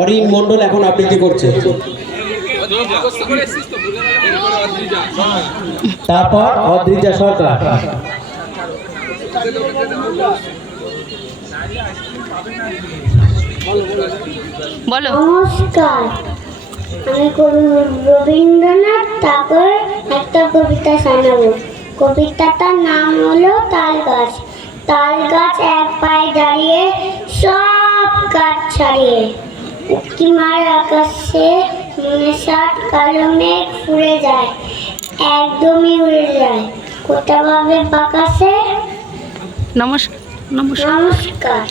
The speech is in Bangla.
অরিন মণ্ডল এখন আবৃত্তি করছে। তারপর অদ্রিজা সরকার। বলো। নমস্কার, আমি কবি রবীন্দ্রনাথ ঠাকুরের একটা কবিতা শোনাবো। কবিতাটার নাম হলো তাল গাছ। তাল গাছ এক পায়ে দাঁড়িয়ে সব গাছ ছাড়িয়ে, উঁকি মার আকাশে নেশাদ কালো মেঘ উড়ে যায়, একদমই উড়ে যায় কোথা ভাবে বাকাশে। নমস্কার। নমস্কার। নমস্কার।